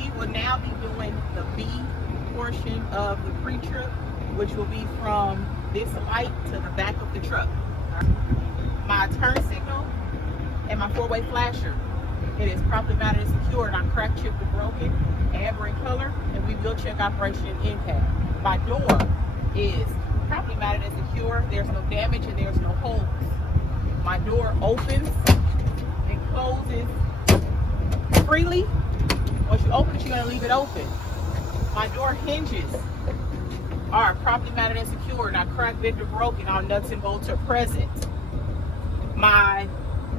we will now be doing the B portion of the pre-trip, which will be from this light to the back of the truck. My turn signal and my four-way flasher. It is properly mounted and secured, not cracked, chipped, or broken, amber in color, and we will check operation in cab. My door is properly mounted and secure. There's no damage and there's no holes. My door opens and closes freely. Once you open it, you're going to leave it open. My door hinges are properly mounted and secure, not cracked, bent, or broken. All nuts and bolts are present. My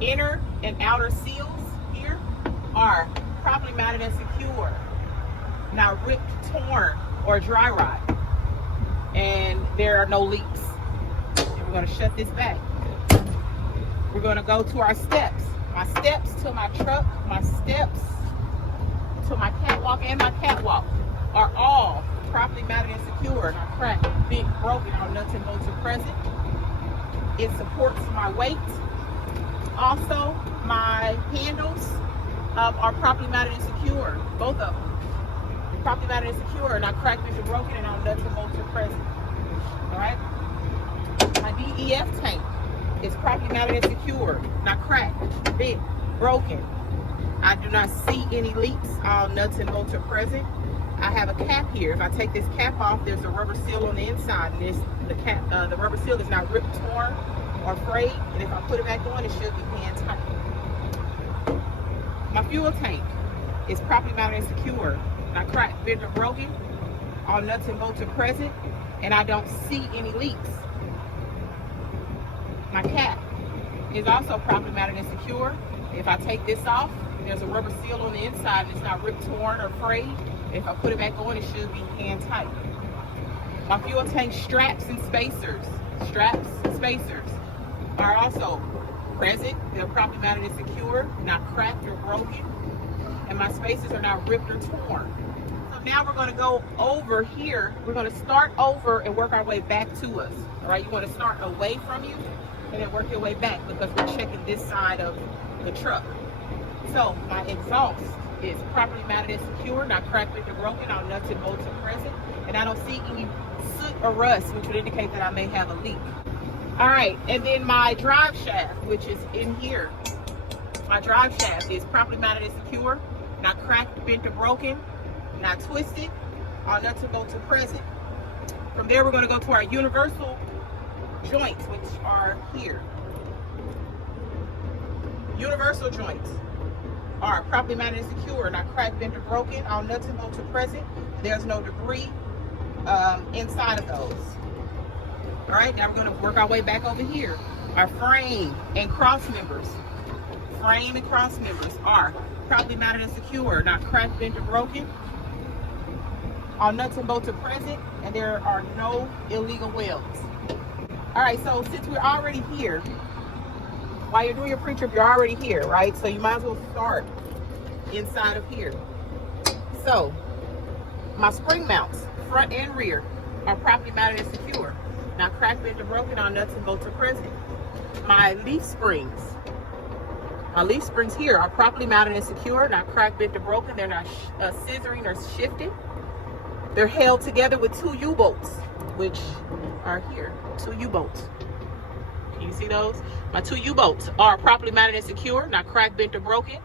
inner and outer seals here are properly mounted and secure, not ripped, torn, or dry rot. And there are no leaks. And we're going to shut this back. We're going to go to our steps. My steps to my truck, my steps to my catwalk and my catwalk are all properly mounted and secure, not cracked, bent, broken. All nuts and bolts are present. It supports my weight. Also, my handles are properly mounted and secure. Both of them. Properly mounted and secure, not cracked, bent, or broken, and all nuts and bolts are present. All right. My DEF tank is properly mounted and secure, not cracked, bent, broken. I do not see any leaks. All nuts and bolts are present. I have a cap here. If I take this cap off, there's a rubber seal on the inside, and the rubber seal is not ripped, torn, or frayed. And if I put it back on, it should be hand tight. My fuel tank is properly mounted and secure, not cracked, bent, or broken. All nuts and bolts are present, and I don't see any leaks. My cap is also properly mounted and secure. If I take this off, there's a rubber seal on the inside, and it's not ripped, torn, or frayed. If I put it back on, it should be hand tight. My fuel tank straps and spacers are also present. They're properly mounted and secure, not cracked or broken. And my spacers are not ripped or torn. So now we're going to go over here. We're going to start over and work our way back to us. All right, you want to start away from you and then work your way back because we're checking this side of the truck. So my exhaust is properly mounted and secure, not cracked, bent, or broken. All nuts and bolts are present, and I don't see any soot or rust, which would indicate that I may have a leak. All right, and then my drive shaft, which is in here. My drive shaft is properly mounted and secure, not cracked, bent, or broken, not twisted. All nuts and bolts are present. From there, we're going to go to our universal joints, which are here. Universal joints are properly mounted and secure, not cracked, bent, or broken. All nuts and bolts are present. There's no debris inside of those. All right, now we're going to work our way back over here. Our frame and cross members. Frame and cross members are properly mounted and secure, not cracked, bent, or broken. All nuts and bolts are present, and there are no illegal welds. All right, so since we're already here, while you're doing your pre-trip, you're already here, right? So you might as well start inside of here. So my spring mounts, front and rear, are properly mounted and secure, not cracked, bent, or broken. All nuts and bolts are present. My leaf springs here are properly mounted and secure, not cracked, bent, or broken. They're not scissoring or shifted. They're held together with two U-bolts, which are here, two U-bolts. Can you see those? My two U-bolts are properly mounted and secure, not cracked, bent, or broken.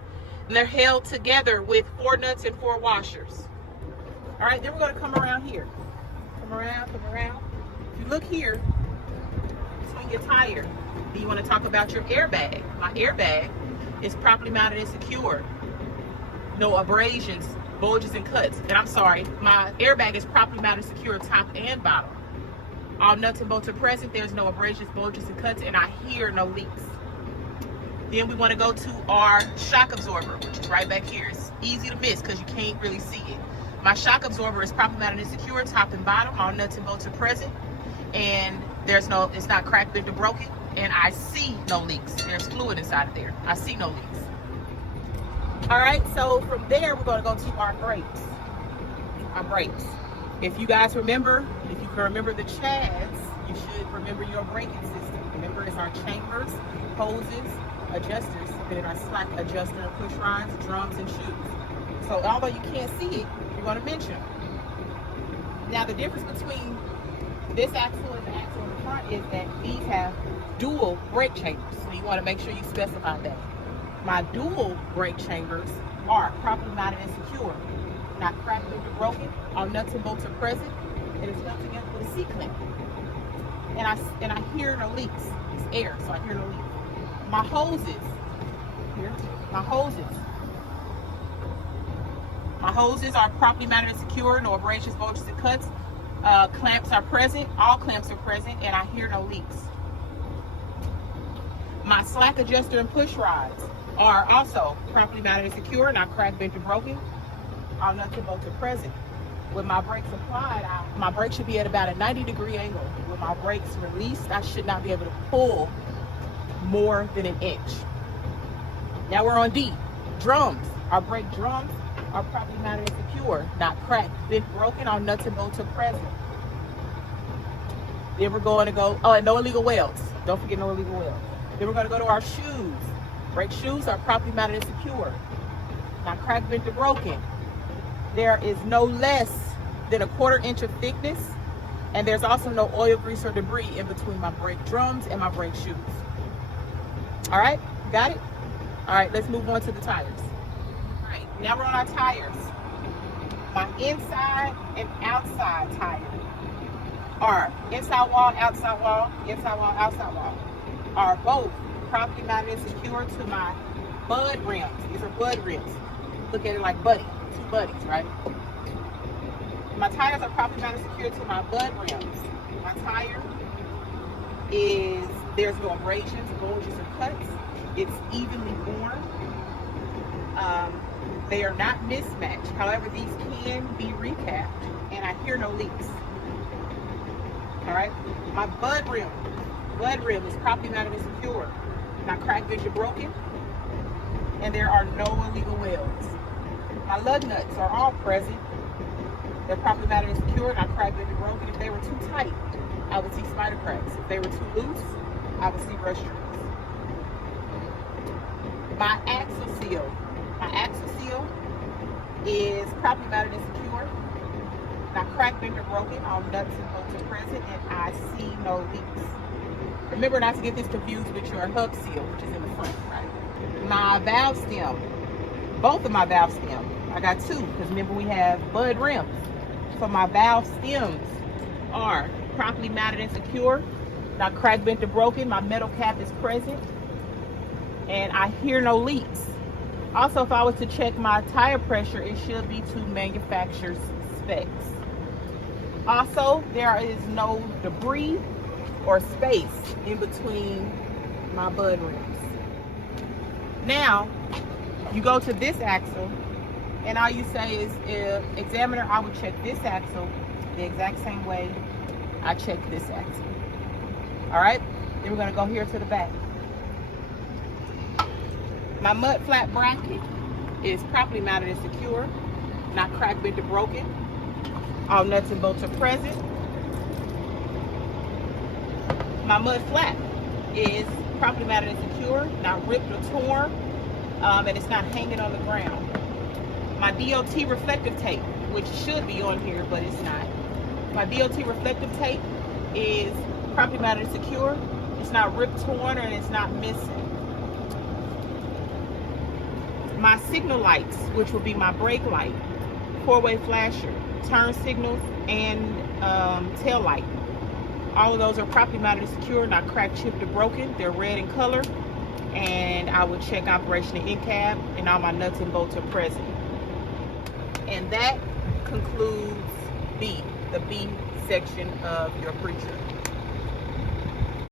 And they're held together with 4 nuts and 4 washers. All right, then we're going to come around here. Come around. If you look here, swing your tire. Then you want to talk about your airbag. My airbag is properly mounted and secure. No abrasions, bulges, and cuts. And I'm sorry, my airbag is properly mounted and secure top and bottom. All nuts and bolts are present. There's no abrasions, bulges, and cuts, and I hear no leaks. Then we want to go to our shock absorber, which is right back here. It's easy to miss because you can't really see it. My shock absorber is properly mounted and secure, top and bottom. All nuts and bolts are present, and it's not cracked, bent, or broken, and I see no leaks. There's fluid inside of there. I see no leaks. All right, so from there, we're going to go to our brakes. Our brakes. If you guys remember, if you can remember the Chads, you should remember your braking system. Remember, it's our chambers, hoses, adjusters, then our slack adjuster, push rods, drums, and shoes. So although you can't see it, you're going to mention them. Now the difference between this axle and the axle in the front is that these have dual brake chambers. So you want to make sure you specify that. My dual brake chambers are properly mounted and secure, not cracked or broken. All nuts and bolts are present, and it's held together with a C-clamp. And I hear no leaks. It's air, so I hear no leaks. My hoses, here, my hoses are properly mounted and secure, no abrasions, bulges, and cuts. Clamps are present, all clamps are present, and I hear no leaks. My slack adjuster and push rods are also properly mounted and secure, not cracked, bent, or broken. All nuts and bolts are present. With my brakes applied, my brakes should be at about a 90-degree angle. With my brakes released, I should not be able to pull more than an inch. Now we're on D. Drums. Our brake drums are properly mounted and secure, not cracked, bent, broken. All nuts and bolts are present. Then we're going to go, and no illegal welds. Don't forget no illegal welds. Then we're going to go to our shoes. Brake shoes are properly mounted and secure, not cracked, bent, or broken. There is no less than a 1/4 inch of thickness, and there's also no oil, grease, or debris in between my brake drums and my brake shoes. All right, got it? All right, let's move on to the tires. All right, now we're on our tires. My inside and outside tires are inside wall, outside wall, inside wall, outside wall, are both properly mounted and secure to my bud rims. These are bud rims. Look at it like buddy. Buddies, right? My tires are properly mounted and secure to my bud rims. My tire there's no abrasions, bulges, or cuts. It's evenly worn. They are not mismatched. However, these can be recapped, and I hear no leaks. All right? My bud rim is properly mounted and secure, not cracked, bent, or broken, and there are no illegal welds. My lug nuts are all present. They're properly mounted and secure, not cracked, bent, or broken. If they were too tight, I would see spider cracks. If they were too loose, I would see rust streaks. My axle seal is properly mounted and secure, not cracked, bent, or broken. All nuts and bolts are present, and I see no leaks. Remember not to get this confused with your hub seal, which is in the front, right? My valve stem, both of my valve stems, I got two, because remember we have bud rims. So my valve stems are properly mounted and secure, not cracked, bent, or broken. My metal cap is present, and I hear no leaks. Also, if I was to check my tire pressure, it should be to manufacturer's specs. Also, there is no debris or space in between my bud rims. Now, you go to this axle, and all you say is, examiner, I would check this axle the exact same way I check this axle. All right, then we're gonna go here to the back. My mud flat bracket is properly mounted and secure, not cracked, bent, or broken. All nuts and bolts are present. My mud flap is properly mounted and secure, not ripped or torn, and it's not hanging on the ground. My DOT reflective tape, which should be on here, but it's not. My DOT reflective tape is properly mounted and secure. It's not ripped, torn, and it's not missing. My signal lights, which will be my brake light, four-way flasher, turn signals, and tail light. All of those are properly mounted and secure, not cracked, chipped, or broken. They're red in color, and I will check operation of in-cab, and all my nuts and bolts are present. And that concludes the B section of your pre-trip.